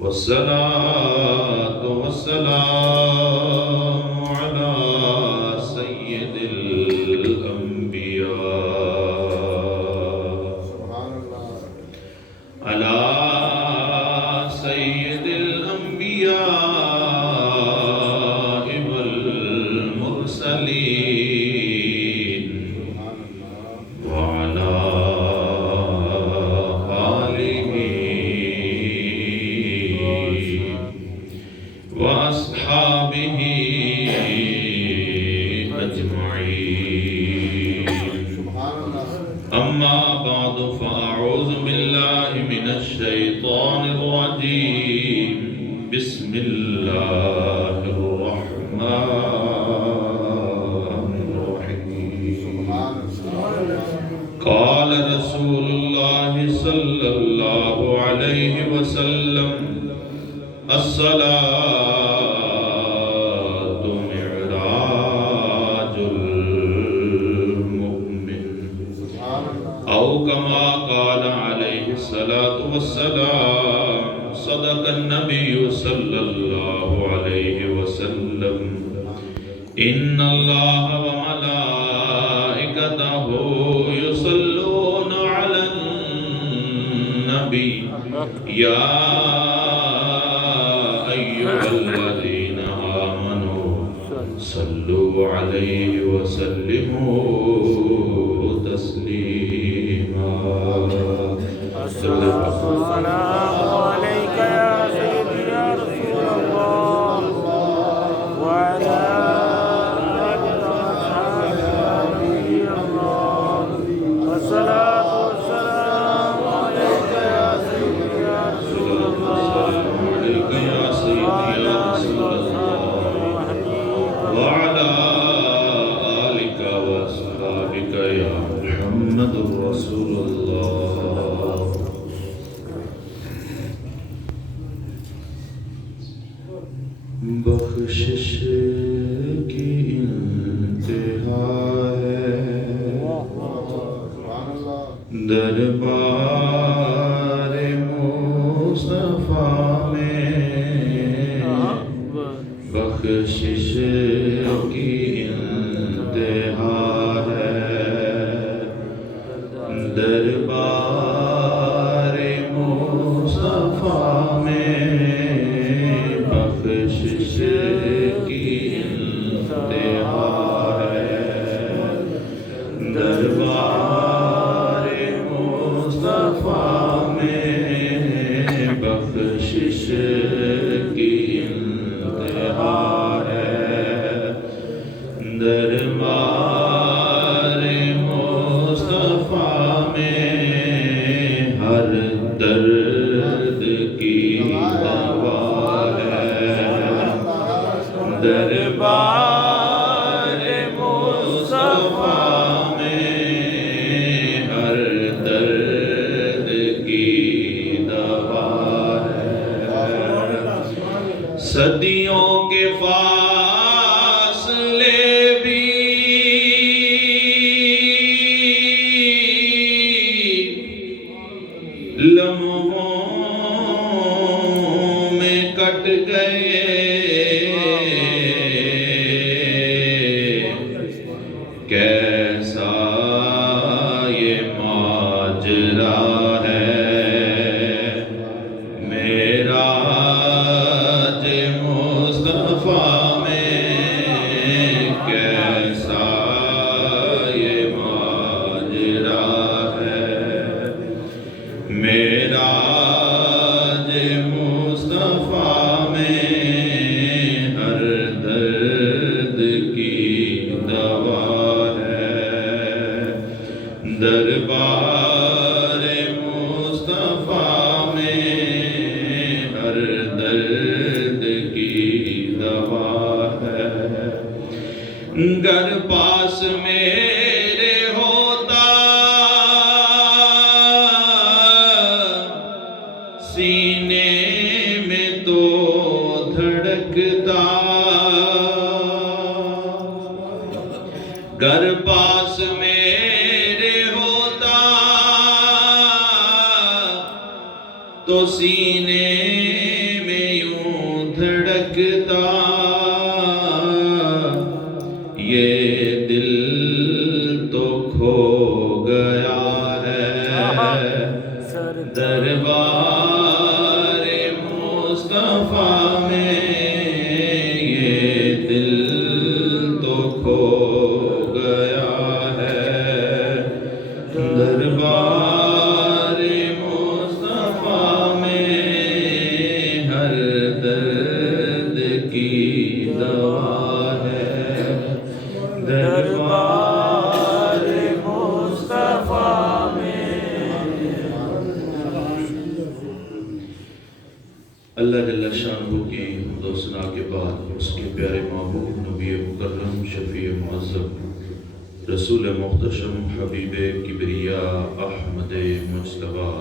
والصلاة والسلام على سيد الأنبياء على سيد الأنبياء والمرسلين وعلى آله وأصحابه أجمعين. أما بعد فأعوذ بالله من الشيطان الرجيم. بسم الله الرحمن الرحيم. قال رسول الله صلى الله عليه وسلم: الصلاة معراج المؤمن، أو كما قال عليه الصلاة والسلام. صدق النبي صلى الله عليه وسلم. إن الله وملائكته يصلون على النبي يا أيها الذين آمنوا صلوا عليه وسلموا تسليما. السلام عليك يا سيدي يا رسول الله وعلى آلك وأصحابه الله. والصلاة والسلام عليك يا سيدي يا رسول الله وعلى آلك وأصحابك يا محمد رسول الله. بخشش کی انتہا ہے دربار مصطفیٰ میں، بخشش کی انتہا ہے دربار مصطفیٰ میں، بخشش کی انتہا ہے دربار مصطفیٰ میں، بخشش کی انتہا ہے دربار مصطفیٰ میں. ہر درد کی دوا ہے دربار مصطفیٰ میں، ہر درد کی دوا ہے. صدیوں کے فاصلے بھی لمحوں میں کٹ گئے. کیسا یہ ماجرا ہے معراج مصطفیٰ میں، کیسا یہ ماجرا ہے معراج مصطفیٰ میں. ہر درد کی دوا ہے دربار مصطفیٰ میں، ہر درد کی دوا ہے. گر پاس میرے ہوتا سینے میں تو دھڑکتا، گر پاس میرے ہوتا تو سینے میں یوں دھڑکتا یہ دل تو کھو گیا ہے دربار مصطفیٰ میں یہ دل تو کھو گیا ہے دربار مصطفیٰ میں ہر درد کی دوا ہے دربار مصطفیٰ میں۔ اللہ جل شانہ کی حمد و ثنا کے بعد اس کے پیارے محبوب نبی مکرم شفیع معظم رسول محتشم حبیب کبریاء احمد مجتبیٰ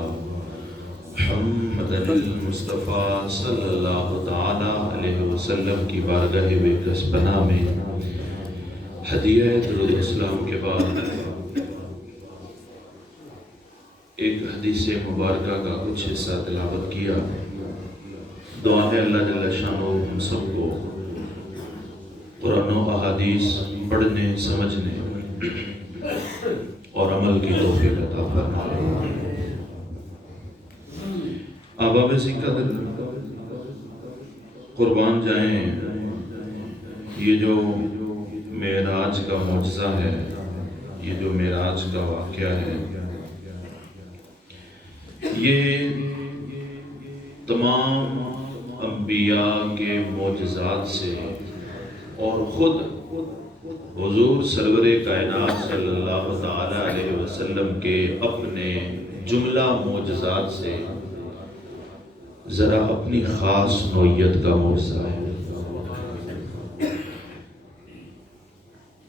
محمد المصطفیٰ صلی اللہ تعالی علیہ وسلم کی بارگاہ بقدس پناہ میں ہدیہ درود اسلام کے بعد ایک حدیث مبارکہ کا کچھ حصہ تلاوت کیا۔ دعا ہے اللہ جل شانہ ہم سب کو قرآن و احادیث پڑھنے سمجھنے اور عمل کی توفیق عطا فرمائے۔ احباب ذکر قربان جائیں، یہ جو معراج کا معجزہ ہے، یہ جو معراج کا واقعہ ہے، یہ تمام انبیاء کے معجزات سے اور خود حضور سرور کائنات صلی اللہ تعالی علیہ وسلم کے اپنے جملہ معجزات سے ذرا اپنی خاص نوعیت کا معجزہ ہے۔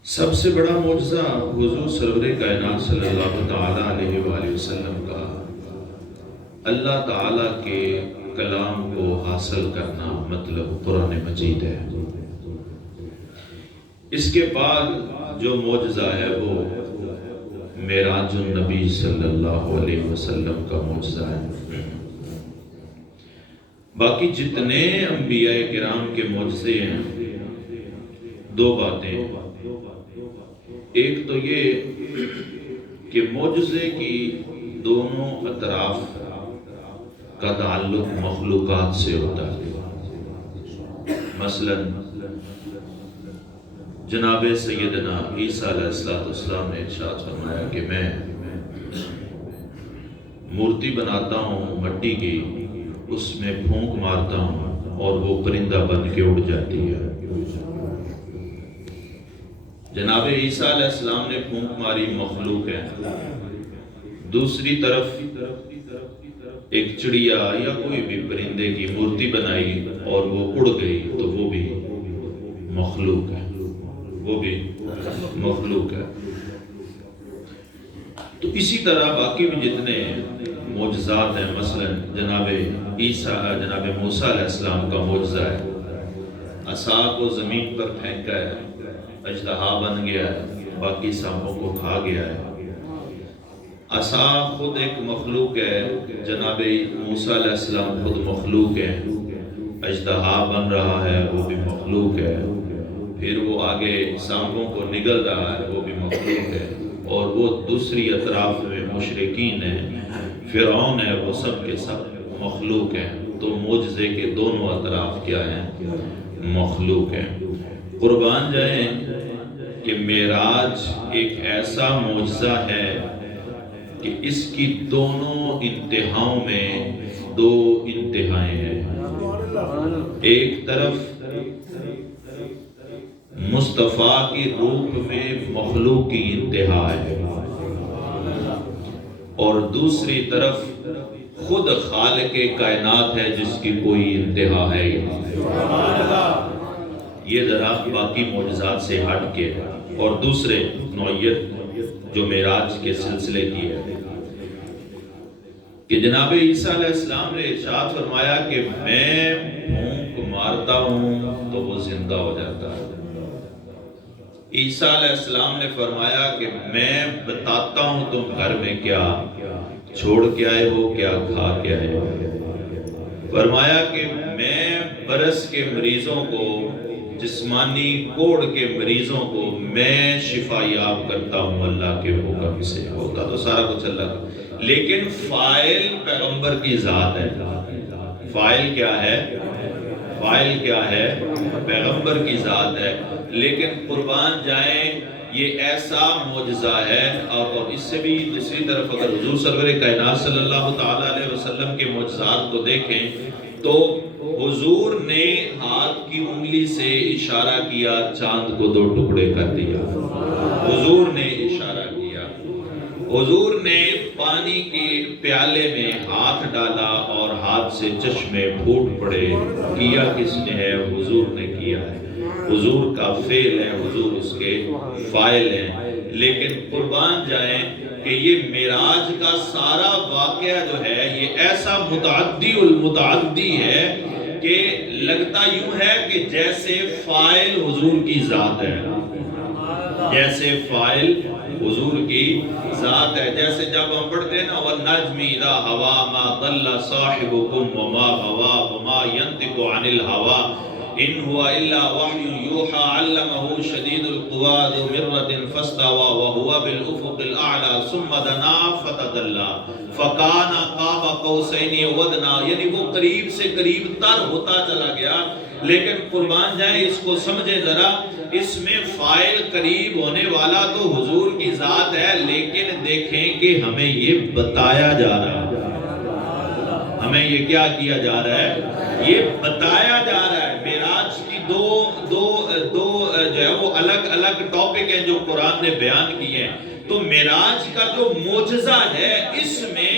سب سے بڑا معجزہ حضور سرور کائنات صلی اللہ تعالی علیہ وآلہ وسلم کا اللہ تعالیٰ کے کلام کو حاصل کرنا، مطلب قرآن مجید ہے۔ اس کے بعد جو معجزہ ہے وہ معراج النبی صلی اللہ علیہ وسلم کا معجزہ ہے۔ باقی جتنے انبیاء کرام کے معجزے ہیں، دو باتیں، ایک تو یہ کہ معجزے کی دونوں اطراف کا تعلق مخلوقات سے ہوتا ہے۔ مثلا جناب سیدنا عیسیٰ علیہ السلام نے ارشاد فرمایا کہ میں مورتی بناتا ہوں مٹی کی، اس میں پھونک مارتا ہوں اور وہ پرندہ بن کے اڑ جاتی ہے۔ جناب عیسیٰ علیہ السلام نے پھونک ماری، مخلوق ہے۔ دوسری طرف ایک چڑیا یا کوئی بھی پرندے کی مورتی بنائی اور وہ اڑ گئی تو وہ بھی مخلوق ہے، وہ بھی مخلوق ہے۔ تو اسی طرح باقی بھی جتنے معجزات ہیں، مثلا جناب موسیٰ علیہ السلام کا معجزہ ہے، عصا کو زمین پر پھینکا ہے، اژدہا بن گیا ہے، باقی سانپوں کو کھا گیا ہے۔ عصا خود ایک مخلوق ہے، جناب موسیٰ علیہ السلام خود مخلوق ہے، اژدہا بن رہا ہے، وہ بھی مخلوق ہے، پھر وہ آگے سانپوں کو نگل رہا ہے، وہ بھی مخلوق ہے، اور وہ دوسری اطراف میں مشرکین ہیں، فرعون ہے، وہ سب کے سب مخلوق ہیں۔ تو معجزے کے دونوں اطراف کیا ہیں؟ مخلوق ہیں۔ قربان جائیں کہ معراج ایک ایسا معجزہ ہے کہ اس کی دونوں انتہاؤں میں دو انتہائیں ہیں۔ ایک طرف مصطفیٰ کی روح میں مخلوق کی انتہا ہے، اور دوسری طرف خود خالق کائنات ہے جس کی کوئی انتہا ہے ہی نہیں۔ یہ ذرا باقی معجزات سے ہٹ کے اور دوسرے نوعیت جو معراج کے سلسلے کی ہے کہ جناب عیسیٰ علیہ السلام نے ارشاد فرمایا کہ میں پھونک مارتا ہوں تو وہ زندہ ہو جاتا ہے۔ عیسیٰ علیہ السلام نے فرمایا کہ میں بتاتا ہوں تم گھر میں کیا چھوڑ کے آئے ہو، کیا کھا کے آئے ہو۔ فرمایا کہ میں برس کے مریضوں کو، جسمانی کوڑ کے مریضوں کو میں شفا یاب کرتا ہوں اللہ کے حکم سے، ہوتا تو سارا کچھ اللہ کا، لیکن فاعل پیغمبر کی ذات ہے۔ فاعل کیا ہے؟ فاعل کیا ہے؟ پیغمبر کی ذات ہے۔ لیکن قربان جائیں یہ ایسا معجزہ ہے، اور اس سے بھی دوسری طرف اگر حضور سرور کائنات صلی اللہ تعالی علیہ وسلم کے معجزات کو دیکھیں تو حضور نے ہاتھ کی انگلی سے اشارہ کیا، چاند کو دو ٹکڑے کر دیا۔ حضور نے اشارہ کیا، حضور نے پانی کے پیالے میں ہاتھ ڈالا اور ہاتھ سے چشمے پھوٹ پڑے، کیا کس نے ہے؟ حضور نے کیا ہے۔ حضور کا فعل ہے، حضور اس کے فاعل ہیں۔ لیکن قربان جائیں کہ یہ معراج کا سارا واقعہ جو ہے یہ ایسا متعدی المتعدی ہے کہ لگتا یوں ہے کہ جیسے فاعل حضور کی ذات ہے، جیسے فاعل حضور کی ذات ہے۔ جیسے جب ہم پڑھتے ہیں نا وَالنَّجْمِ إِذَا هَوَى مَا ضَلَّ صَاحِبُكُمْ وَمَا غَوَى وَمَا يَنطِقُ عَنِ الْهَوَى إِنْ هُوَ إِلَّا وَحْيٌ يُوحَى عَلَّمَهُ شَدِيدُ الْقُوَىٰ ذُو مِرَّةٍ فَاسْتَوَىٰ وَهُوَ بِالْأُفُقِ الْأَعْلَىٰ ثُمَّ دَنَا فَتَدَلَّىٰ فَكَانَ قَابَ قَوْسَيْنِ أَوْ أَدْنَىٰ، یعنی وہ قریب سے قریب تر ہوتا چلا گیا۔ لیکن قربان جائیں اس کو سمجھے ذرا، اس میں فاعل قریب ہونے والا تو حضور کی ذات ہے، لیکن دیکھیں کہ ہمیں یہ بتایا جا رہا ہے، ہمیں یہ کیا کیا جا رہا ہے؟ یہ بتایا جا رہا ہے۔ معراج کی دو جو ہے وہ الگ الگ ٹاپک ہیں جو قرآن نے بیان کیے ہیں۔ تو معراج کا جو معجزہ ہے اس میں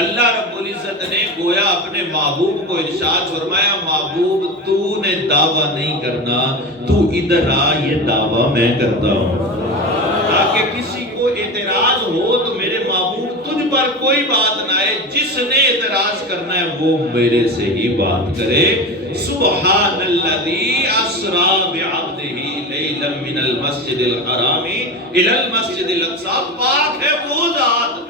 اللہ رب العزت نے گویا اپنے محبوب کو ارشاد فرمایا، محبوب تو نے دعویٰ نہیں کرنا، تو ادھر آ، یہ دعویٰ میں کرتا ہوں، تاکہ کسی کو اعتراض ہو تو میرے محبوب تجھ پر کوئی بات نہ آئے، جس نے اعتراض کرنا ہے وہ میرے سے ہی بات کرے۔ سبحان الذی اسریٰ بعبدہ لیلا من المسجد الحرام الی المسجد الاقصی، پاک ہے وہ ذات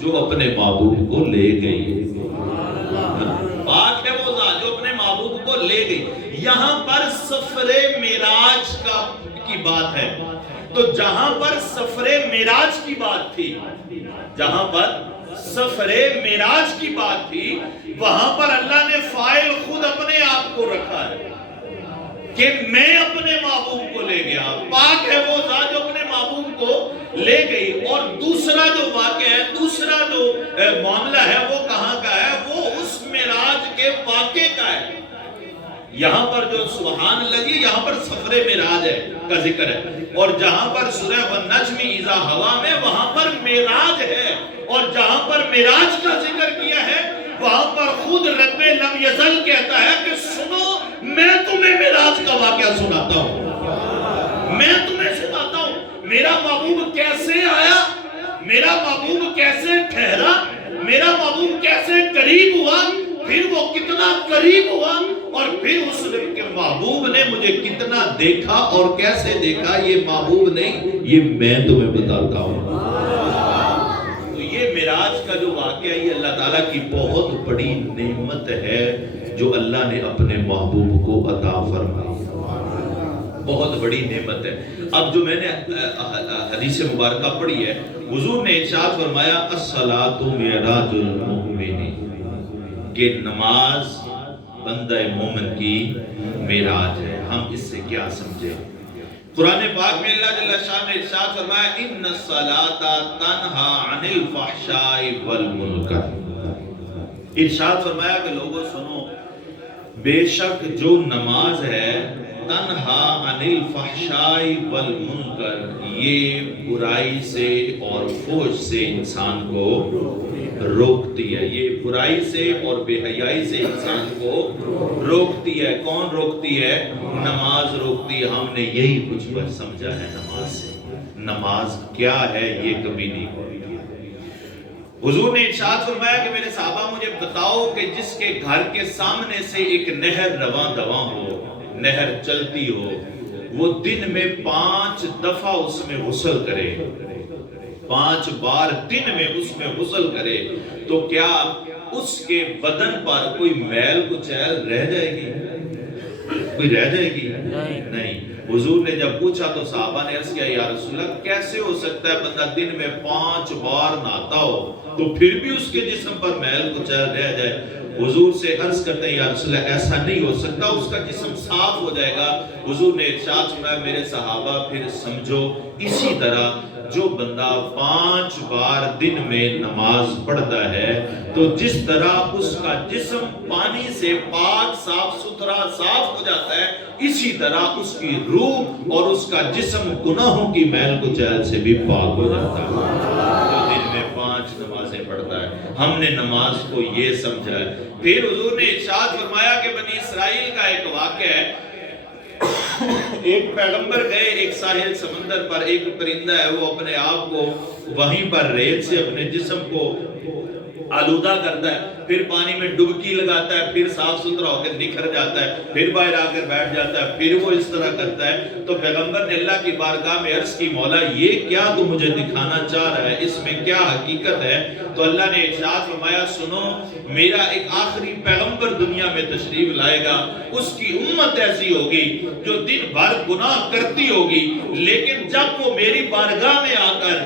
جو اپنے محبوب کو لے گئی، پاک ہے وہ ذات جو اپنے محبوب کو لے گئی۔ یہاں پر سفر معراج کی بات ہے، تو جہاں پر سفر معراج کی بات تھی، جہاں پر سفر معراج کی بات تھی وہاں پر اللہ نے فاعل خود اپنے آپ کو رکھا ہے کہ میں اپنے محبوب کو لے گیا، پاک ہے وہ ذات جو اپنے محبوب کو لے گئی۔ اور دوسرا جو واقعہ ہے، دوسرا جو معاملہ ہے وہ کہاں کا ہے؟ وہ اس معراج کے واقعے کا ہے۔ یہاں پر جو سبحان اللہ جی، یہاں پر سفر معراج ہے کا ذکر ہے، اور جہاں پر سورہ وَالنَّجْمِ إِذَا هَوَىٰ میں وہاں پر معراج ہے، اور جہاں پر معراج کا ذکر کیا ہے وہاں پر خود رب لم یزل کہتا ہے کہ سنو میں تمہیں معراج کا واقعہ سناتا ہوں، میں تمہیں سناتا ہوں میرا محبوب کیسے آیا، میرا محبوب کیسے ٹھہرا، میرا محبوب کیسے قریب ہوا، پھر وہ کتنا قریب ہوا، اور پھر اس کے محبوب نے مجھے کتنا دیکھا اور کیسے دیکھا، یہ محبوب نہیں، یہ میں تمہیں بتاتا ہوں۔ تو یہ معراج کا جو واقعہ یہ اللہ تعالیٰ کی بہت بڑی نعمت ہے جو اللہ نے اپنے محبوب کو عطا فرمائی، بہت بڑی نعمت ہے۔ اب جو میں نے حدیث مبارکہ پڑھی ہے، حضور نے ارشاد فرمایا الصلاۃ معراج المؤمن، کہ نماز بندہ مومن کی معراج ہے۔ ہم اس سے کیا سمجھے؟ قرآن پاک میں اللہ جل شاہ نے ارشاد فرمایا ان الصلاۃ تنہی عن الفحشاء والمنکر، ارشاد فرمایا کہ لوگوں سنو، بے شک جو نماز ہے تنہا عن الفحشاء والمنکر، یہ برائی سے اور فحش سے انسان کو روکتی ہے، یہ برائی سے اور بے حیائی سے انسان کو روکتی ہے۔ کون روکتی ہے؟ نماز روکتی ہے۔ ہم نے یہی کچھ پر سمجھا ہے نماز سے، نماز کیا ہے یہ کبھی نہیں ہوئی۔ حضور نے ارشاد فرمایا کہ میرے صحابہ مجھے بتاؤ کہ جس کے گھر کے سامنے سے ایک نہر رواں دواں ہو، نہر چلتی ہو، وہ دن میں 5 دفعہ اس میں غسل کرے، 5 بار دن میں اس میں غسل کرے، تو کیا اس کے بدن پر کوئی میل کچیل رہ جائے گی؟ کوئی رہ جائے گی؟ نہیں۔ حضور نے جب پوچھا تو صحابہ نے عرض کیا یا رسول اللہ کیسے ہو سکتا ہے بندہ دن میں 5 بار نہاتا ہو تو پھر بھی اس کے جسم پر میل کچیل رہ جائے؟ حضور سے عرض کرتے ہیں یا رسول اللہ ایسا نہیں ہو سکتا، اس کا جسم صاف ہو جائے گا۔ حضور نے ارشاد فرمایا میرے صحابہ پھر سمجھو اسی طرح جو بندہ 5 بار دن میں نماز پڑھتا ہے تو جس طرح اس کا جسم پانی سے پاک صاف ستھرا صاف ہو جاتا ہے، اسی طرح اس کی روح اور اس کا جسم گناہوں کی میل کچیل سے بھی پاک ہو جاتا ہے۔ جو دن میں 5 نمازیں پڑھتا ہے، ہم نے نماز کو یہ سمجھا ہے۔ پھر حضور نے ارشاد فرمایا کہ بنی اسرائیل کا ایک واقعہ ہے، ایک پیغمبر گئے ایک ساحل سمندر پر، ایک پرندہ ہے وہ اپنے آپ کو وہیں پر ریت سے اپنے جسم کو آلودہ کرتا ہے، پھر پانی میں ڈبکی لگاتا ہے، پھر صاف ستھرا ہو کر نکھر جاتا ہے، پھر باہر آ کر بیٹھ جاتا ہے، پھر وہ اس طرح کرتا ہے۔ تو پیغمبر نے اللہ کی بارگاہ میں عرض کی مولا یہ کیا تو مجھے دکھانا چاہ رہا ہے، اس میں کیا حقیقت ہے؟ تو اللہ نے ارشاد فرمایا سنو میرا ایک آخری پیغمبر دنیا میں تشریف لائے گا، اس کی امت ایسی ہوگی جو دن بھر گناہ کرتی ہوگی، لیکن جب وہ میری بارگاہ میں آ کر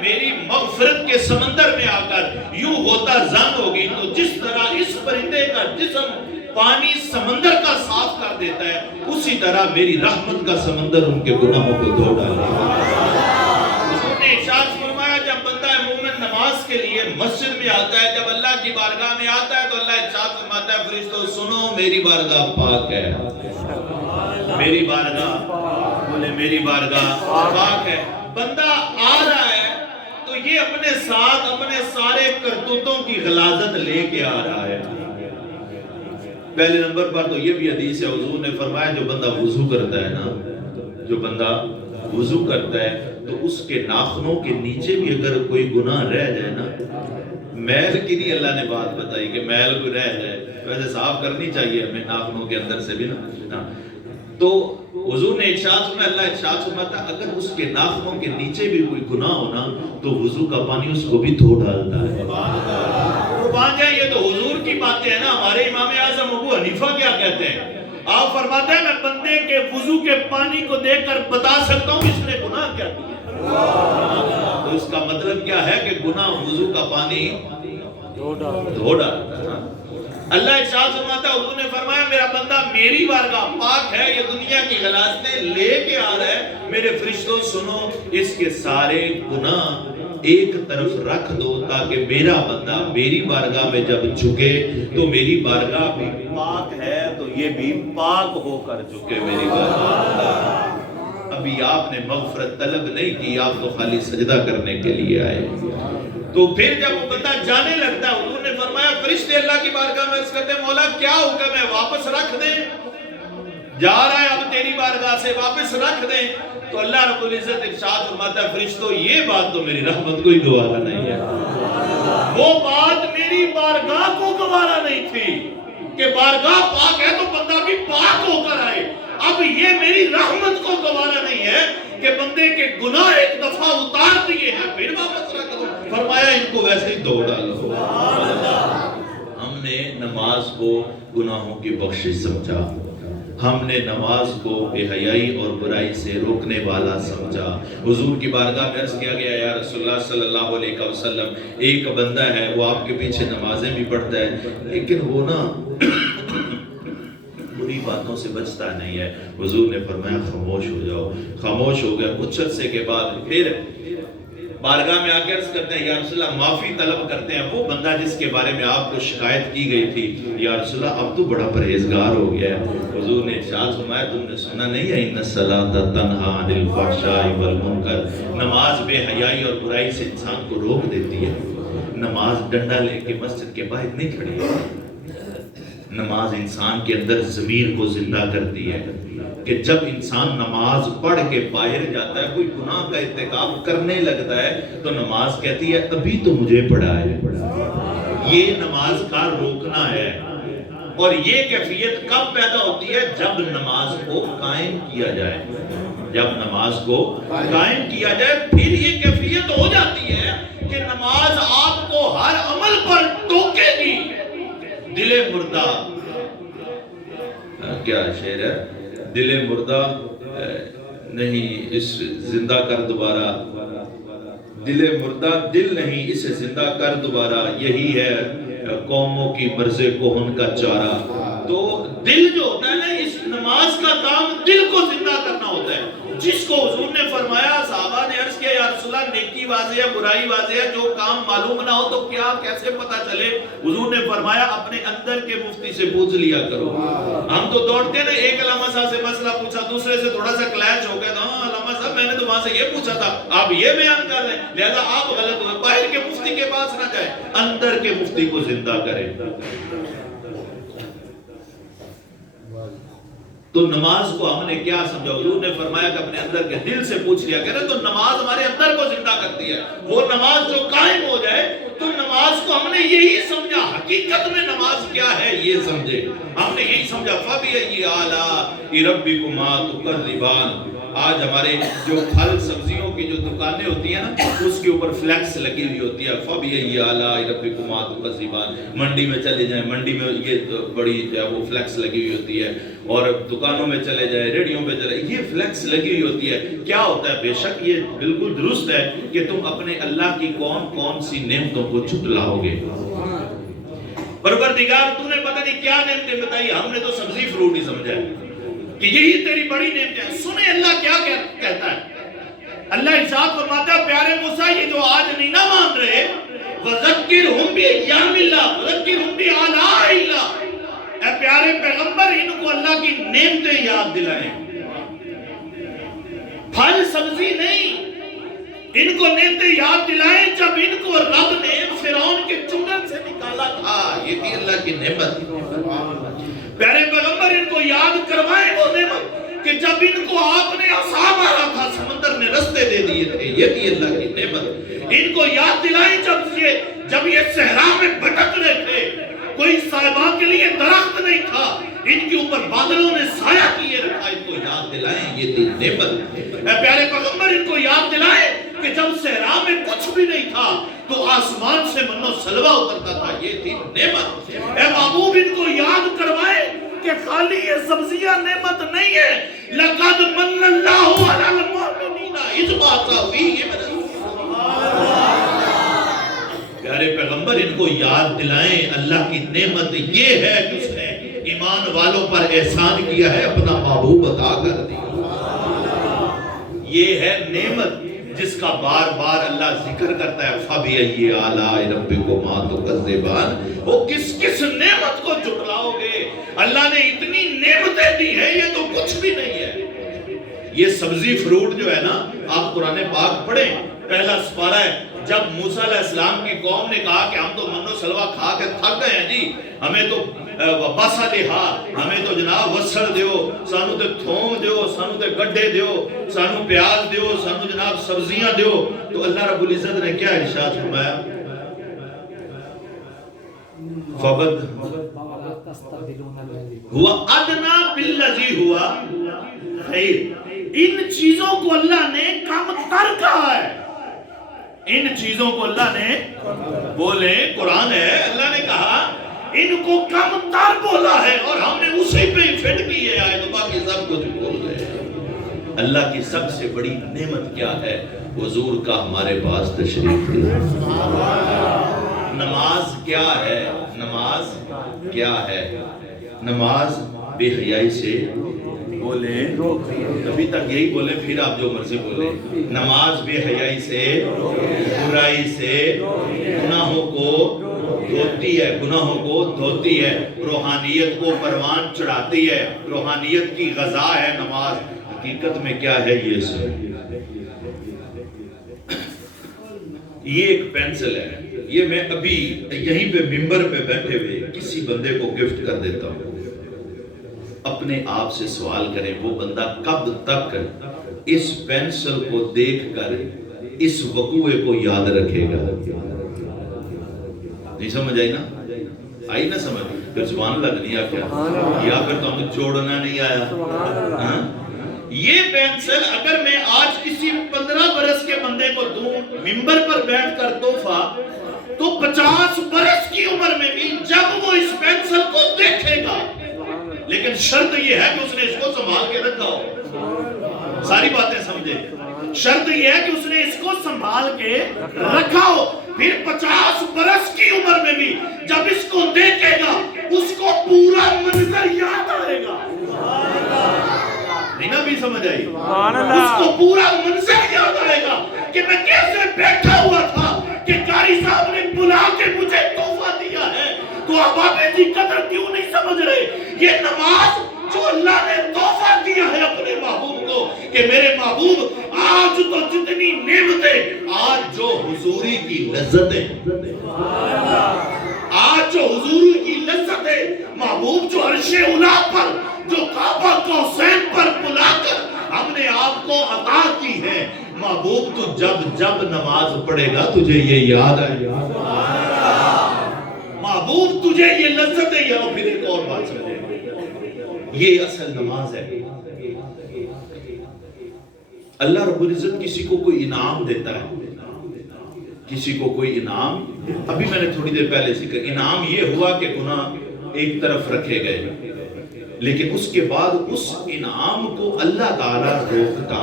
میری مغفرت کے سمندر میں آ کر یوں ہوتا زن ہوگی تو جس طرح اس پرندے کا جسم پانی سمندر کا صاف کر دیتا ہے، اسی طرح میری رحمت کا سمندر ان کے گناہوں کو دھو ڈالے گا۔ حضور نے ارشاد فرمایا جب بندہ مومن نماز کے لیے مسجد میں آتا ہے، جب اللہ کی بارگاہ میں آتا ہے تو اللہ ارشاد فرماتا ہے فرشتوں سنو میری بارگاہ پاک ہے، میری بارگاہ بولے میری بارگاہ پاک ہے۔ بندہ آ رہا ہے تو یہ اپنے ساتھ اپنے سارے کرتوتوں کی غلاظت لے کے آ رہا ہے۔ پہلے نمبر پر تو یہ بھی حدیث ہے، حضور نے فرمایا جو بندہ وضو کرتا ہے نا، جو بندہ وضو کرتا ہے تو اس کے ناخنوں کے نیچے بھی اگر کوئی گناہ رہ جائے نا، میل کی نہیں اللہ نے بات بتائی کہ میل کوئی رہ جائے، ویسے صاف کرنی چاہیے ہمیں ناخنوں کے اندر سے بھی نا، تو حضور نے ارشاد فرمایا اللہ ارشاد فرماتا اگر اس کے ناخنوں کے نیچے بھی کوئی گناہ ہونا تو وضو کا پانی اس کو بھی دھو ڈالتا ہے۔ قربان جائے یہ تو حضور کی باتیں ہیں نا، ہمارے امام اعظم ابو حنیفہ کیا کہتے ہیں؟ آپ فرماتے ہیں میں بندے کے وضو کے پانی کو دیکھ کر بتا سکتا ہوں اس نے گناہ کیا کیا۔ تو اس کا مطلب کیا ہے کہ گناہ وضو کا پانی دھو ڈالتا ہے۔ اللہ ارشاد فرماتا ہے حضور نے فرمایا میرا بندہ میری بارگاہ پاک ہے، یہ دنیا کی غلاظتیں لے کے آ رہا ہے، میرے فرشتوں سنو اس کے سارے گناہ ایک طرف رکھ دو تاکہ میرا بندہ میری بارگاہ میں جب جھکے تو میری بارگاہ بھی پاک ہے تو یہ بھی پاک ہو کر جھکے میری بارگاہ۔ ابھی آپ نے مغفرت طلب نہیں کی، آپ تو خالی سجدہ کرنے کے لیے آئے۔ تو پھر جب وہ بندہ جانے لگتا ہے حضور نے فرمایا فرشتے اللہ کی بارگاہ میں عرض کرتے ہیں مولا کیا حکم ہے، واپس رکھ دیں؟ جا رہا ہے اب تیری بارگاہ سے، واپس رکھ دیں؟ تو اللہ رب العزت ارشاد فرماتا ہے فرشتوں یہ بات تو میری رحمت کو ہی گوارا نہیں ہے، وہ بات میری بارگاہ کو گوارا نہیں تھی کہ بارگاہ پاک ہے تو بندہ بھی پاک ہو کر آئے، اب یہ میری رحمت کو گوارا نہیں ہے کہ بندے کے گناہ ایک دفعہ اتار دیے ہیں پھر واپس رکھ دو، فرمایا ان کو ویسے ہی دھو ڈالو۔ ہم نے نماز کو گناہوں کی بخشش سمجھا، ہم نے نماز کو بے حیائی اور برائی سے روکنے والا سمجھا۔ حضور کی بارگاہ میں عرض کیا گیا یا رسول اللہ صلی اللہ علیہ وسلم ایک بندہ ہے وہ آپ کے پیچھے نمازیں بھی پڑھتا ہے لیکن وہ نا بری باتوں سے بچتا نہیں ہے۔ حضور نے فرمایا خاموش ہو جاؤ، خاموش ہو گیا۔ کچھ عرصے کے بعد پھر بارگاہ میں آ کے عرض کرتے ہیں یا رسول اللہ معافی طلب کرتے ہیں وہ بندہ جس کے بارے میں آپ کو شکایت کی گئی تھی، یا رسول اللہ اب تو بڑا پرہیزگار ہو گیا ہے۔ حضور نے ارشاد فرمایا تم نے سنا نہیں ہے ان الصلاۃ تنہی عن الفحشاء والمنکر، نماز بے حیائی اور برائی سے انسان کو روک دیتی ہے۔ نماز ڈنڈا لے کے مسجد کے باہر نہیں کھڑی ہے، نماز انسان کے اندر ضمیر کو زندہ کرتی ہے کہ جب انسان نماز پڑھ کے باہر جاتا ہے کوئی گناہ کا ارتکاب کرنے لگتا ہے تو نماز کہتی ہے ابھی تو مجھے پڑھا ہے۔ یہ نماز کا روکنا ہے، اور یہ کیفیت کب پیدا ہوتی ہے؟ جب نماز کو قائم کیا جائے، جب نماز کو قائم کیا جائے پھر یہ کیفیت ہو جاتی ہے کہ نماز آپ کو ہر عمل پر ٹوکے گی. دل مردہ، کیا شعر ہے، دل مردہ نہیں اس زندہ کر دوبارہ، دل مردہ دل نہیں اسے زندہ کر دوبارہ، یہی ہے قوموں کی مرض کوہن کا چارہ. تو دل جو ہوتا ہے نا، اس نماز کا کام دل کو زندہ کرنا ہوتا ہے. جس کو حضور نے فرمایا، صحابہ نے عرض کیا یا رسول اللہ نیکی واضح ہے برائی واضح ہے، جو کام معلوم نہ ہو تو کیا کیسے پتا چلے؟ حضور نے فرمایا اپنے اندر کے مفتی سے پوچھ لیا کرو. ہم تو دوڑتے ہیں نا، ایک علامہ صاحب سے مسئلہ پوچھا، دوسرے سے تھوڑا سا کلیش ہو گیا، ہاں علامہ صاحب میں نے تو وہاں سے یہ پوچھا تھا، آپ یہ بیان کر رہے ہیں، لہذا آپ غلط ہوئے. باہر کے مفتی کے پاس نہ جائے، اندر کے مفتی کو زندہ کرے. تو نماز کو ہم نے کیا سمجھا؟ حضور نے فرمایا کہ اپنے اندر کے دل سے پوچھ لیا کرے. تو نماز ہمارے اندر کو زندہ کرتی ہے. وہ نماز جو قائم ہو جائے تو نماز کو ہم نے یہی سمجھا، حقیقت میں نماز کیا ہے یہ سمجھے. ہم نے یہی سمجھا فَبِأَيِّ آلَاءِ رَبِّكُمَا تُكَذِّبَانِ. آج ہمارے جو پھل سبزیوں کی جو دکانیں ہوتی ہیں نا، اس کے اوپر فلیکس لگی ہوئی ہوتی ہے فَبِأَيِّ آلَاءِ رَبِّكُمَا تُكَذِّبَانِ. منڈی میں چلے جائیں، منڈی میں یہ بڑی وہ فلیکس لگی ہوئی ہوتی ہے، اور دکانوں میں چلے جائیں، ریڈیوں پہ چلے، یہ فلیکس لگی ہوئی ہوتی ہے. کیا ہوتا ہے؟ بے شک یہ بالکل درست ہے کہ تم اپنے اللہ کی کون کون سی نعمتوں کو جھٹلاؤ گے. پروردگار تو نے پتہ نہیں کیا نعمتیں بتائی، ہم نے تو سبزی فروٹ ہی سمجھا ہے کہ یہی تیری بڑی نعمتیں ہیں. سنیں اللہ کیا کہتا ہے. اللہ ارشاد فرماتا ہے پیارے موسیٰ، یہ جو آج نہیں نہ مان رہے، وَذَكِّرْهُمْ بِأَيَّامِ اللَّهِ وَذَكِّرْهُمْ بِآلَاءِ اللَّهِ، اے پیارے پیغمبر ان کو اللہ کی نعمتیں یاد دلائیں. پھل سبزی نہیں، ان کو نعمتیں یاد دلائیں جب ان کو رب نے فرعون کے چنگل سے نکالا تھا. یہ تھی اللہ کی نعمت. پیارے پیغمبر ان کو یاد کروائیں وہ نعمت کہ جب ان کو آپ نے عصا مارا تھا، سمندر نے رستے دے دیے تھے. یہ تھی اللہ کی نعمت. ان کو یاد دلائیں جب یہ صحرا میں بھٹک رہے تھے، کوئی صاحبہ کے لیے درخت نہیں تھا، ان کے اوپر بادلوں نے سایہ کیے رکھا. ان کو یاد دلائیں یہ تھی نعمت. اے پیارے پیغمبر ان کو یاد دلائیں کہ جب صحرا میں کچھ بھی نہیں تھا تو آسمان سے من و سلوہ اترتا تھا. یہ تھی نعمت. اے محبوب ان کو یاد کروائے کہ خالی یہ سبزیاں نعمت نہیں ہے. لَقَدْ مَنَّ اللَّهُ عَلَى الْمُؤْمِنِينَ إِذْ بَعَثَ فِيهِمْ رَسُولًا. پیارے پیغمبر ان کو یاد دلائیں اللہ کی نعمت یہ ہے کہ اس نے ایمان والوں پر احسان کیا ہے، اپنا محبوب عطا کر دیا. یہ ہے نعمت جس کا بار بار اللہ ذکر کرتا ہے فَبِأَيِّ آلَاءِ رَبِّكُمَا تُكَذِّبَانِ. وہ کس کس نعمت کو جھٹلاؤ گے؟ اللہ نے اتنی نعمتیں دی ہیں، یہ تو کچھ بھی نہیں ہے. یہ سبزی فروٹ جو ہے نا، آپ قرآن پاک پڑھیں، پہلا سپارہ ہے. جب موسیٰ علیہ السلام کی قوم نے کہا کہ ہم تو من و سلوہ کھا کے تھک گئے ہیں جی، ہمیں تو باسا دہا، ہمیں تو جناب وسر دیو، سانو تے تھوم دیو، سانو تے گڈے دیو، سانو پیاز دیو، سانو جناب سبزیاں دیو. تو اللہ رب العزت نے کیا ارشاد فرمایا؟ فَبَدْ ہوا ادنا بالذی ہوا خیر. ان چیزوں کو اللہ نے کم تر کہا ہے. ان چیزوں کو اللہ نے بولے، قرآن ہے، اللہ نے کہا ان کو کم تر بولا ہے اور ہم نے اسی پہ ہی فٹ کی ہے. تو باقی سب کچھ بول رہے ہیں. اللہ کی سب سے بڑی نعمت کیا ہے؟ حضور کا ہمارے پاس تشریف ہے. نماز کیا ہے؟ نماز کیا ہے؟ نماز بے حیائی سے بولیں، ابھی تک یہی بولیں، پھر آپ جو مرضی بولیں. نماز بے حیائی سے، برائی سے، گناہوں کو دھوتی ہے، گناہوں کو دھوتی ہے، روحانیت کو پروان چڑھاتی ہے، روحانیت کی غذا ہے نماز. حقیقت میں کیا ہے یہ سب؟ یہ ایک پینسل ہے، یہ میں ابھی یہیں پہ ممبر پہ بیٹھے ہوئے کسی بندے کو گفٹ کر دیتا ہوں. اپنے آپ سے سوال کریں وہ بندہ کب تک اس پینسل کو دیکھ کر اس وقوعے کو یاد رکھے گا؟ نہیں سمجھ آئی نا؟ آئی نا سمجھ؟ پھر سبحان اللہ نہیں آ کیا؟ یا پھر تو ہمیں جوڑنا نہیں آیا؟ یہ پینسل اگر میں آج کسی 15 برس کے بندے کو دوں ممبر پر بیٹھ کر تحفہ، تو 50 برس کی عمر میں بھی جب وہ اس پینسل کو دیکھے گا، لیکن شرط یہ ہے کہ اس نے اس کو سنبھال کے رکھا ہو۔ ساری باتیں سمجھے، شرط یہ ہے کہ اس نے اس کو سنبھال کے رکھا ہو، پھر 50 برس کی عمر میں بھی جب اس کو دیکھے گا اس کو پورا منظر یاد آئے گا۔ نہیں نا بھی سمجھ آئی؟ اس کو پورا منظر یاد آئے گا کہ میں کیسے بیٹھا ہوا تھا کہ قاری صاحب نے بلا کے مجھے تحفہ دیا ہے۔ تو احباب جی قدر کیوں نہیں سمجھ رہے؟ یہ نماز جو اللہ نے تحفہ دیا ہے اپنے محبوب کو کہ میرے محبوب آج تو جتنی نعمتیں، آج جو حضوری کی لذتیں، آج جو حضور کی لذتیں، محبوب جو عرش اولا پر، جو کعبہ کوثین پر بلا کر ہم نے آپ کو عطا کی ہے، محبوب تو جب نماز پڑھے گا تجھے یہ یاد آئے گا، محبوب تجھے یہ لذتیں یاد۔ پھر ایک اور بات سمجھے، یہ اصل نماز ہے۔ اللہ رب العزت کسی کو کوئی انعام دیتا ہے، کسی کو کوئی انعام، ابھی میں نے تھوڑی دیر پہلے ذکر، انعام یہ ہوا کہ گناہ ایک طرف رکھے گئے، لیکن اس کے بعد اس انعام کو اللہ تعالیٰ روکتا،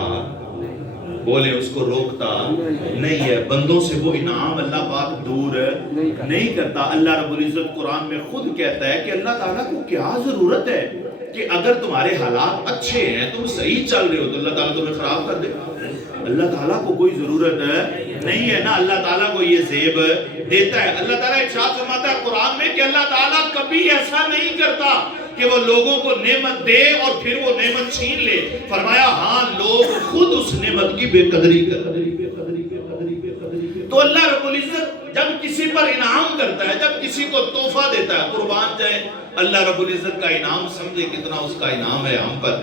بولے اس کو روکتا نہیں ہے، بندوں سے وہ انعام اللہ پاک دور نہیں کرتا۔ اللہ رب العزت قرآن میں خود کہتا ہے کہ اللہ تعالیٰ کو کیا ضرورت ہے کہ اگر تمہارے حالات اچھے ہیں، تم صحیح چل رہے ہو، تو اللہ تعالیٰ تمہیں خراب کر دے۔ اللہ تعالیٰ کو کوئی ضرورت نہیں ہے، نہ اللہ تعالیٰ کو یہ زیب دیتا ہے۔ اللہ تعالیٰ ارشاد فرماتا ہے قرآن میں کہ اللہ تعالیٰ کبھی ایسا نہیں کرتا کہ وہ لوگوں کو نعمت دے اور پھر وہ نعمت چھین لے۔ فرمایا ہاں لوگ خود اس نعمت کی بے قدری کرتے ہیں۔ تو اللہ رب العزت جب کسی پر انعام کرتا ہے، جب کسی کو تحفہ دیتا ہے، قربان جائے اللہ رب العزت کا انعام سمجھے کتنا اس کا انعام ہے ہم پر۔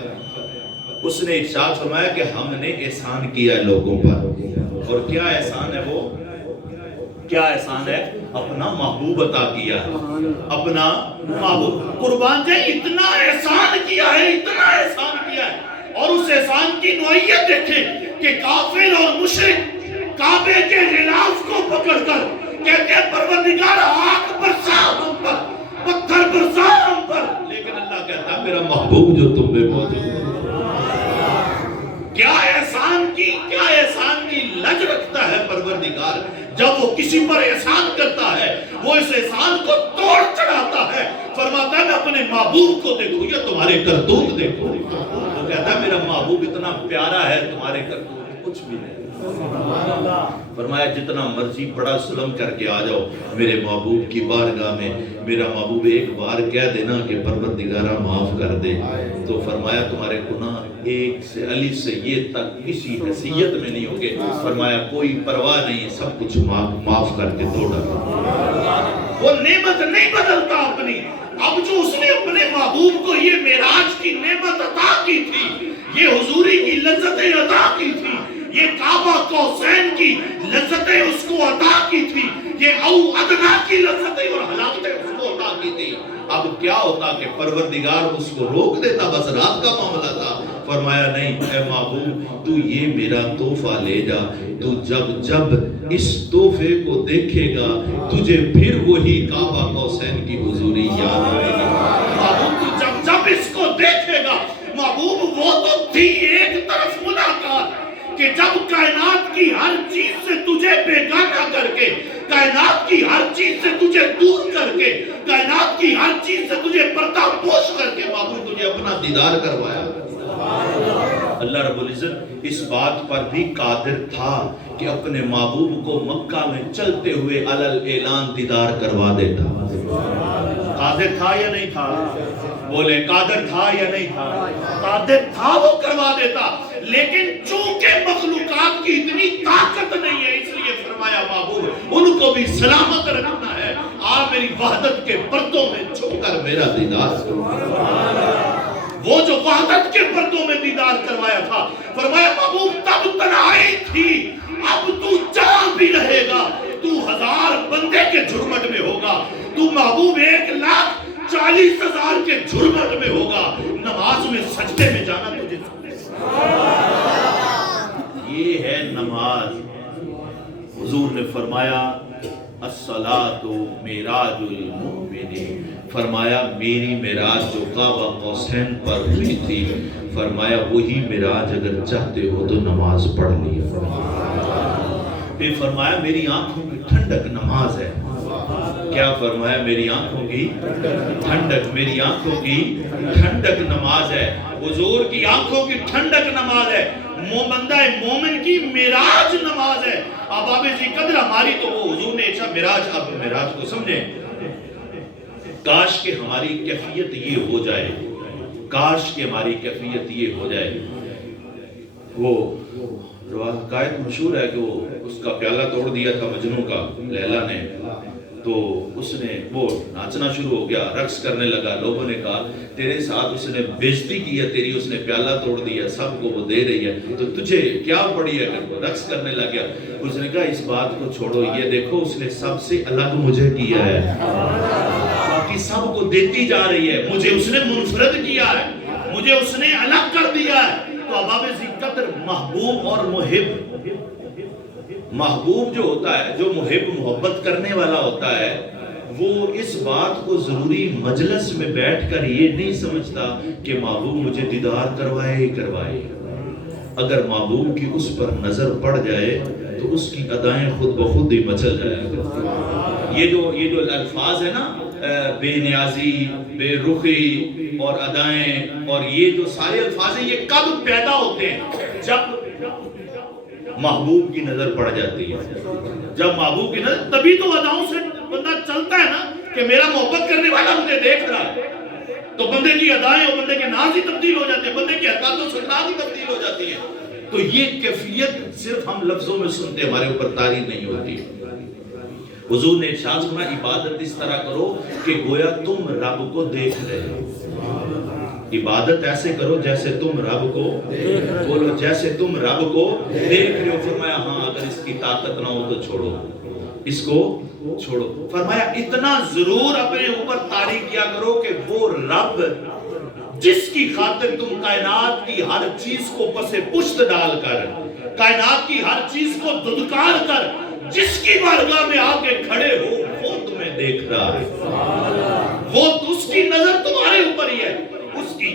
اس نے ارشاد فرمایا کہ ہم نے احسان کیا ہے لوگوں پر، اور کیا احسان ہے وہ؟ کیا احسان ہے؟ اپنا محبوب عطا کیا ہے، اپنا محبوب۔ قربان جائے اتنا احسان کیا ہے، اتنا احسان کیا ہے، اور اس احسان کی نوعیت دیکھیں کہ کافر اور مشرک کعبے کے غلاف کو پکڑ کر کہتے ہیں پروردگار آگ برسا ہم پر، پتھر برسا ہم پر، لیکن اللہ کہتا ہے میرا محبوب جو تم میں موجود ہے۔ کیا احسان کی لج رکھتا ہے پروردگار، جب وہ کسی پر احسان کرتا ہے وہ اس احسان کو توڑ چڑھاتا ہے، فرماتا ہے میں اپنے محبوب کو دیکھوں یا تمہارے کرتوت دیکھوں۔ وہ کہتا ہے میرا محبوب اتنا پیارا ہے، تمہارے کرتوت کچھ بھی نہیں۔ فرمایا جتنا مرضی بڑا ظلم کر کے آ جاؤ میرے محبوب کی بارگاہ میں، میرا محبوب ایک بار کہہ دینا کہ پروردگارہ معاف کر دے، تو فرمایا تمہارے گناہ ایک سے علی سے یہ تک کسی حیثیت میں نہیں ہوگے۔ فرمایا کوئی پرواہ نہیں، سب کچھ معاف کر کے دو ڈالا۔ وہ نعمت نہیں بدلتا اپنی، اب جو اس نے اپنے محبوب کو یہ معراج کی نعمت عطا کی تھی، یہ حضوری کی لذتیں عطا کی تھی، یہ کعبہ کوثین کی لذتیں اس کو عطا کی تھی، یہ او ادنا کی لذتیں اور حلاوتیں اس کو عطا کی تھی، اب کیا ہوتا کہ پروردگار اس کو روک دیتا؟ بس رات کا معاملہ تھا۔ فرمایا نہیں اے محبوب تو یہ میرا تحفہ لے جا، تو جب اس تحفے کو دیکھے گا تجھے پھر وہی کعبہ کوثین کی حضوری یاد آئے گی۔ محبوب تو جب اس کو دیکھے گا، محبوب وہ تو تھی ایک طرف ملاقات کہ جب کائنات کی ہر چیز سے تجھے بیگانہ کر کے، کائنات کی ہر چیز سے تجھے دور کر کے، کائنات کی ہر چیز سے تجھے پردہ پوش کر کے محبوب تجھے اپنا دیدار کروایا۔ اللہ رب العزت اس بات پر بھی قادر تھا کہ اپنے محبوب کو مکہ میں چلتے ہوئے علل اعلان دیدار کروا دیتا۔ قادر تھا یا نہیں تھا؟ بولے قادر تھا یا نہیں تھا؟ قادر تھا، وہ کروا دیتا، لیکن چونکہ مخلوقات کی اتنی طاقت نہیں ہے، اس لیے فرمایا محبوب ان کو بھی سلامت رکھنا ہے، آ میری وحدت کے پردوں میں چھپ کر میرا دیدار کرو۔ وہ جو وحدت کے پردوں میں دیدار کروایا تھا، فرمایا محبوب تب تنہائی تھی، اب تو جہاں بھی رہے گا تو 1000 بندے کے جھرمٹ میں ہوگا، تو محبوب 1,40,000 کے جھرمٹ میں ہوگا، نماز میں سجدے میں جانا تجھے نے فرمایا الصلاۃ معراج المؤمن، فرمایا میری معراج جو کعبہ قوسین پر ہوئی تھی، فرمایا وہی معراج اگر چاہتے ہو تو نماز پڑھ لی۔ پھر فرمایا میری آنکھوں کی ٹھنڈک نماز ہے۔ کیا فرمایا؟ میری آنکھوں کی ٹھنڈک، میری آنکھوں کی ٹھنڈک نماز ہے۔ حضور کی آنکھوں کی ٹھنڈک نماز ہے، بندہ مومن کی معراج نماز ہے۔ اب آپ اسی قدر ہماری تو وہ حضور نے ایسا معراج، اب معراج کو سمجھیں۔ کاش کہ ہماری کیفیت یہ ہو جائے، کاش کہ ہماری کیفیت یہ ہو جائے۔ وہ حکایت مشہور ہے کہ وہ اس کا پیالہ توڑ دیا تھا مجنوں کا لیلا نے، تو اس نے وہ ناچنا شروع ہو گیا، رقص کرنے لگا۔ لوگوں نے کہا تیرے ساتھ اس نے بےزتی کی ہے تیری، اس نے پیالہ توڑ دیا، سب کو وہ دے رہی ہے، تو تجھے کیا پڑی ہے؟ کہ وہ رقص کرنے لگ گیا۔ اس نے کہا اس بات کو چھوڑو، یہ دیکھو اس نے سب سے الگ مجھے کیا ہے، باقی سب کو دیتی جا رہی ہے، مجھے اس نے منفرد کیا ہے، مجھے اس نے الگ کر دیا ہے۔ تو اباب قدر محبوب اور محبوب جو ہوتا ہے، جو محبت کرنے والا ہوتا ہے، وہ اس بات کو ضروری مجلس میں بیٹھ کر یہ نہیں سمجھتا کہ محبوب مجھے دیدار کروائے ہی کروائے۔ اگر محبوب کی اس پر نظر پڑ جائے تو اس کی ادائیں خود بخود ہی مچل جائے۔ یہ جو الفاظ ہے نا، بے نیازی، بے رخی اور ادائیں، اور یہ جو سارے الفاظ ہیں، یہ کب پیدا ہوتے ہیں؟ جب محبوب کی نظر پڑ جاتی ہے۔ جب محبوب کی نظر، تبھی تو اداؤں سے بندہ چلتا ہے نا کہ میرا محبت کرنے والا مجھے دیکھ رہا ہے، تو بندے کی ادائیں اور بندے کے ناز ہی تبدیل ہو جاتے ہیں، بندے کی حرکات و سکنات ہی تبدیل ہو جاتی ہیں۔ تو یہ کیفیت صرف ہم لفظوں میں سنتے، ہمارے اوپر طاری نہیں ہوتی۔ حضور نے ارشاد فرمایا عبادت اس طرح کرو کہ گویا تم رب کو دیکھ رہے ہو۔ عبادت ایسے کرو جیسے تم رب کو بولو، جیسے تم رب کو دیکھ رہے ہو۔ فرمایا ہاں اگر اس کی طاقت نہ ہو تو چھوڑو، اس کو چھوڑو۔ فرمایا اتنا ضرور اپنے اوپر طاری کیا کرو کہ وہ رب جس کی خاطر تم کائنات کی ہر چیز کو پسے پشت ڈال کر، کائنات کی ہر چیز کو دھتکار کر جس کی بارگاہ میں آ کے کھڑے ہو، وہ تمہیں دیکھ رہا ہے، وہ اس کی نظر تمہارے اوپر ہی ہے، اس کی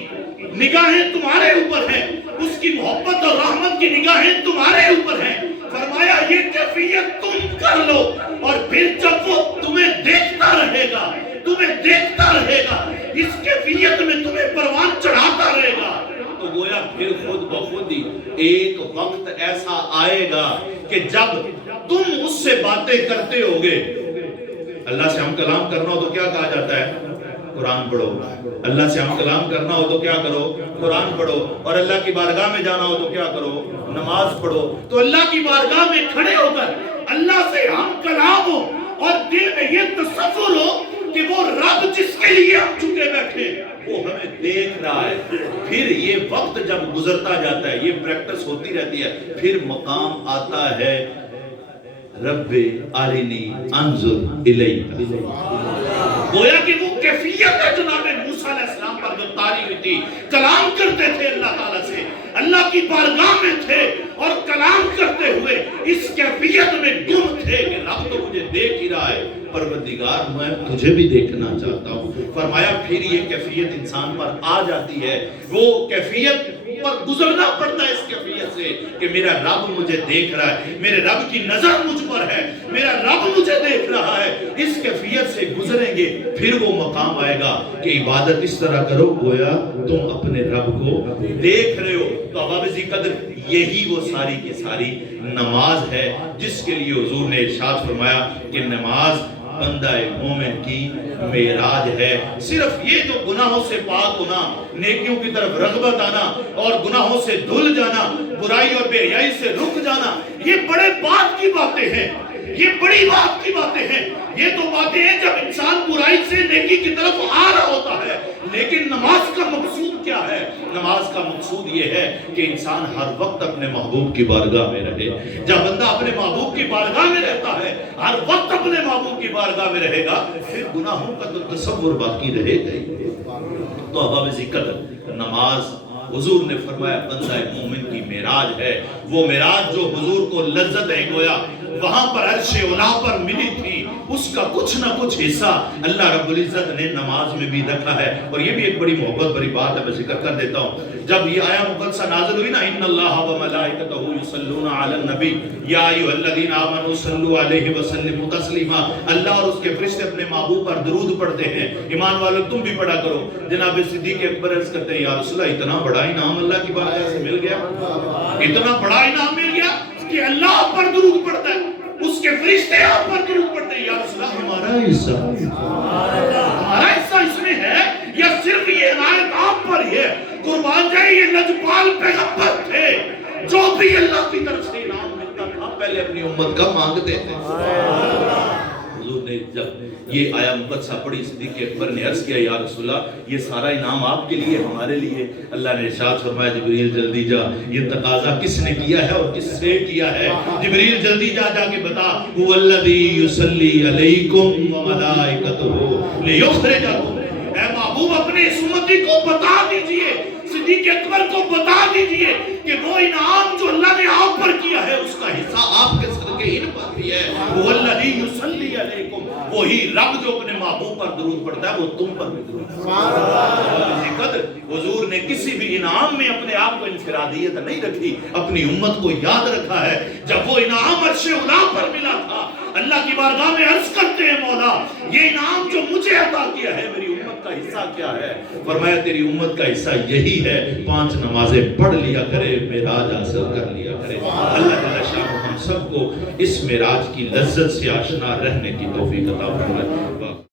نگاہیں تمہارے اوپر ہیں، اس کی محبت اور رحمت کی نگاہیں تمہارے اوپر ہیں۔ فرمایا یہ کیفیت تم کر لو، اور پھر جب وہ تمہیں دیکھتا رہے گا، تمہیں دیکھتا رہے گا، اس کیفیت میں تمہیں پروان چڑھاتا رہے گا، تو گویا پھر خود بخود ہی ایک وقت ایسا آئے گا کہ جب تم اس سے باتیں کرتے ہوگے۔ اللہ سے ہم کلام کرنا ہو تو کیا کہا جاتا ہے؟ قرآن پڑھو۔ اللہ سے ہم کلام کرنا ہو تو کیا کرو؟ قرآن پڑھو۔ اور اللہ کی بارگاہ میں جانا ہو تو کیا کرو؟ نماز پڑھو۔ تو اللہ کی بارگاہ میں کھڑے ہو کر اللہ سے ہم کلام ہو، اور دل میں یہ تصور ہو کہ وہ رب جس کے لیے ہم جھکے بیٹھے وہ ہمیں دیکھ رہا ہے۔ پھر یہ وقت جب گزرتا جاتا ہے، یہ پریکٹس ہوتی رہتی ہے، پھر مقام آتا ہے رب ارنی انظر الیک۔ گویا کہ وہ کیفیت ہے جناب موسیٰ علیہ السلام پر جو طاری ہوئی تھی، کلام کرتے تھے اللہ تعالیٰ سے، اللہ کی بارگاہ میں تھے، اور کلام کرتے ہوئے اس کیفیت میں گم تھے کہ رب تو مجھے دیکھ ہی رہا ہے، پروردگار میں تجھے بھی دیکھنا چاہتا ہوں۔ فرمایا پھر یہ کیفیت انسان پر آ جاتی ہے، وہ کیفیت پر گزرنا پڑتا ہے اس کیفیت سے کہ میرا رب مجھے دیکھ رہا ہے، میرے رب کی نظر مجھ پر ہے، میرا رب مجھے دیکھ رہا ہے۔ اس کیفیت سے گزریں گے، پھر وہ مقام آئے گا کہ عبادت اس طرح کرو گویا تم اپنے رب کو دیکھ رہے ہو۔ تو اباب قدر یہی وہ ساری کی ساری نماز ہے جس کے لیے حضور نے ارشاد فرمایا کہ نماز بندہ مومن کی معراج ہے۔ صرف یہ جو گناہوں سے پاک ہونا، نیکیوں کی طرف رغبت آنا، اور گناہوں سے دھل جانا، برائی اور بے حیائی سے رک جانا، یہ بڑے بات کی باتیں ہیں، یہ بڑی بات کی باتیں ہیں۔ یہ تو باتیں ہیں جب انسان برائی سے نیکی کی طرف آ رہا ہوتا ہے، لیکن نماز کا مقصود کیا ہے؟ نماز کا مقصود یہ ہے کہ انسان ہر وقت اپنے محبوب کی بارگاہ میں رہے۔ جب بندہ اپنے محبوب کی بارگاہ میں رہتا ہے، ہر وقت اپنے محبوب کی بارگاہ میں رہے گا، پھر گناہوں کا تو تصور باقی رہے گا ہی۔ تو اباب ذکر نماز، حضور نے فرمایا بندہ مومن کی معراج ہے، وہ معراج جو حضور کو لذت ہے، گویا وہاں پر عرش اولا پر ملی تھی، اس کا کچھ نہ کچھ حصہ اللہ رب العزت نے نماز میں بھی رکھا ہے۔ اور یہ بھی ایک بڑی محبت بڑی بات ہے، میں ذکر کر دیتا ہوں۔ جب یہ آیا مقدسہ نازل ہوئی نا، ان اللہ و ملائکتہ یصلون علی النبی یا ایھا الذین آمنوا صلوا علیہ وسلموا تسلیما، اللہ اور اس کے فرشتے اپنے محبوب پر درود پڑھتے ہیں، ایمان والو تم بھی پڑھا کرو۔ جناب صدیق اکبر عرض کرتے ہیں یا رسول اللہ اتنا بڑا انعام اللہ کی بارگاہ سے مل گیا، اتنا بڑا انعام مل گیا کہ اللہ آپ پر درود پڑھتا ہے، اس کے فرشتے آپ پر درود پڑھتے ہیں۔ یا رسول اللہ ہمارا حصہ اس میں ہے یا صرف یہ عنایت آپ پر ہی ہے؟ قربان جائے یہ لجپال پیغمبر تھے، جو بھی اللہ کی طرف سے انعام ملتا تھا پہلے اپنی امت کا مانگتے تھے۔ حضور نے جب یہ آیا مقدسہ پڑھی، صدیق اکبر نے عرض کیا یا رسول اللہ یہ سارا انعام آپ کے لیے ہمارے لیے؟ اللہ نے ارشاد فرمایا جبریل جلدی جا، یہ تقاضا کس نے کیا ہے اور کس سے کیا ہے؟ جبریل جلدی جا کے بتا، هو الذی یصلی علیکم وملائکتہ لیخرجکم، اے محبوب اپنے اس امتی کو بتا دیجئے، صدیق اکبر کو بتا دیجئے کہ وہ انعام جو اللہ نے آپ پر کیا ہے اس کا حصہ آپ کے صدقے ان پر بھی ہے۔ وہ الذی یصلی علیکم، وہی رب جو اپنے محبوب پر درود پڑھتا ہے وہ تم پر بھی درود پڑھتا ہے۔ قدر حضور نے کسی بھی انعام میں اپنے آپ کو انفرادیت نہیں رکھی، اپنی امت کو یاد رکھا ہے۔ جب وہ انعام عرش اولا پر ملا تھا، اللہ کی بارگاہ میں عرض کرتے ہیں مولا یہ انعام جو مجھے عطا کیا ہے میری امت کا حصہ کیا ہے؟ فرمایا تیری امت کا حصہ یہی ہے، 5 نمازیں پڑھ لیا کرے، معراج حاصل کر لیا کرے۔ اللہ تعالیٰ شاہ ہم سب کو اس معراج کی لذت سے آشنا رہنے کی توفیق عطا فرمائے۔